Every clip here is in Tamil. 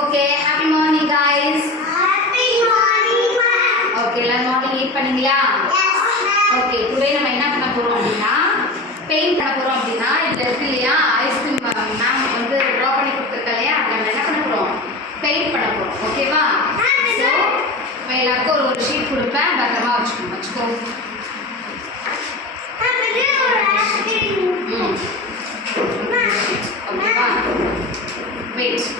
Okay, happy morning guys. Happy morning, ma'am. Okay, எல்லாரும் morning eat பண்ணீங்களா? Yes, ma'am. Okay, today நம்ம என்ன பண்ண போறோம் அப்படினா பெயிண்ட் பண்ண போறோம் அப்படினா இதுல இருக்கு இல்லையா ஐஸ்கிரீம் மேம் வந்து டிரா பண்ணி கொடுத்திருக்கா இல்லையா நம்ம என்ன பண்ண போறோம் பெயிண்ட் பண்ண போறோம் ஓகேவா சோ நான் எல்லாருக்கும் ஒரு ஷீட் கொடுப்பேன் பத்திரமா வச்சுக்கோ ஓகேவா வெயிட்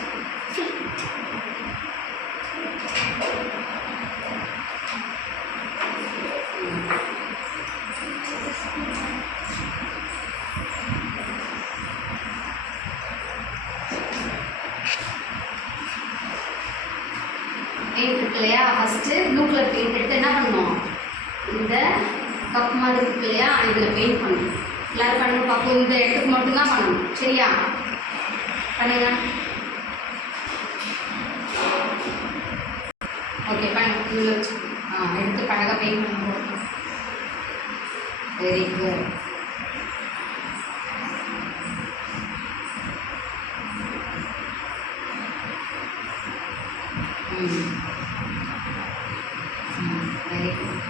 பெயிண்ட் இருக்கு இல்லையா ஃபஸ்ட்டு ப்ளூ கலர் பெயிண்ட் எடுத்து என்ன பண்ணணும் இந்த கப் மாதிரி இருக்கு இல்லையா இதில் பெயிண்ட் பண்ணணும் எல்லாரும் பண்ணணும் பார்ப்போம் இந்த இடத்துக்கு மட்டும்தான் பண்ணணும் சரியா பண்ணுங்க ஓகே பண்ணு இதில் வச்சு எடுத்து பழக பெயிண்ட் பண்ணுவோம் very good very good.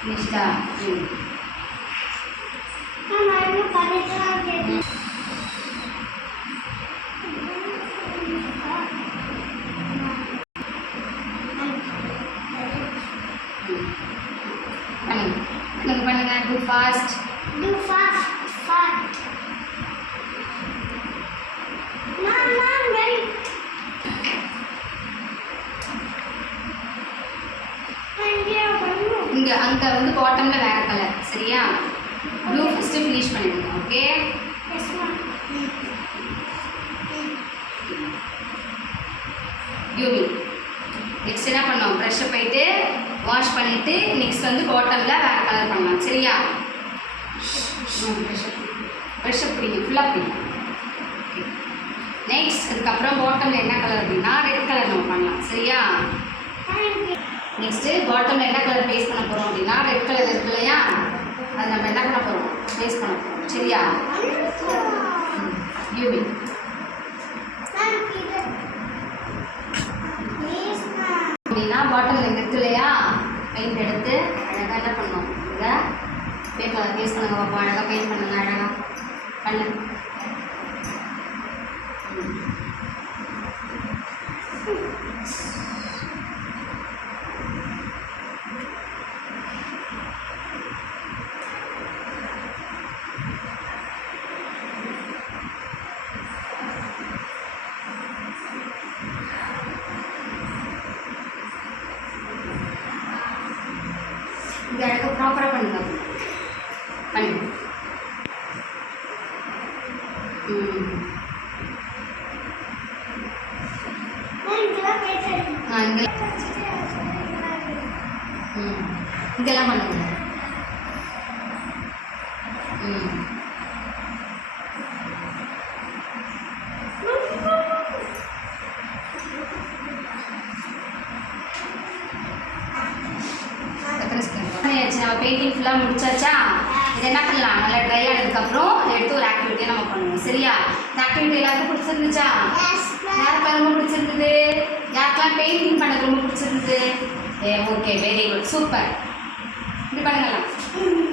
Nista. Mama, I look at it again. பண்ணுங்க do fast. Do fast, fast. Mom, ready. இங்க அங்க வந்து பாட்டம்ல வேற கலர் சரியா ப்ளூ ஃபர்ஸ்ட் ஃபினிஷ் பண்ணிடுங்க okay yes ma'am UV next என்ன பண்ணோம் ப்ரஷ் போயிட்டு வாஷ் பண்ணிட்டு நெக்ஸ்ட் வந்து பாட்டம்ல வேற கலர் பண்ணலாம் சரியா ப்ரஷ் பிடிக்கும் ஃபுல்லாக பிடிக்கும் நெக்ஸ்ட் அதுக்கப்புறம் பாட்டம்ல என்ன கலர் அப்படின்னா ரெட் கலர் நம்ம பண்ணலாம் சரியா நெக்ஸ்ட்டு பாட்டமில் என்ன கலர் பேஸ்ட் பண்ண போகிறோம் அப்படின்னா ரெட் கலர் இருக்கு இல்லையா அது நம்ம என்ன பண்ண போகிறோம் பேஸ்ட் பண்ண போகிறோம் சரியா யூவி அப்படின்னா பாட்டமில் இங்கே இருக்கு இல்லையா பெயிண்ட் எடுத்து அழகாக என்ன பண்ணணும் இதை பேப்பர் பேஸ்ட் பண்ணுங்க பாப்பா அழகாக பெயிண்ட் பண்ணுங்க அழகாக பண்ணு இந்த இடத்த ப்ராப்பராக பண்ணுங்க பண்ணு இங்கெல்லாம் பண்ணுங்க நம்ம பெயிண்டிங் ஃபுல்லாக முடிச்சாச்சா இது என்ன பண்ணலாம் நல்லா ட்ரை ஆனதுக்கப்புறம் எடுத்து ஒரு ஆக்டிவிட்டியை நம்ம பண்ணுவோம் சரியா இந்த ஆக்டிவிட்டி எல்லாருக்கும் பிடிச்சிருந்துச்சா யாருக்கெல்லாம் ரொம்ப பிடிச்சிருந்தது யாருக்கெல்லாம் பெயிண்டிங் பண்ணது ரொம்ப பிடிச்சிருந்தது ஓகே வெரி குட் சூப்பர் இப்படி பண்ணுங்களா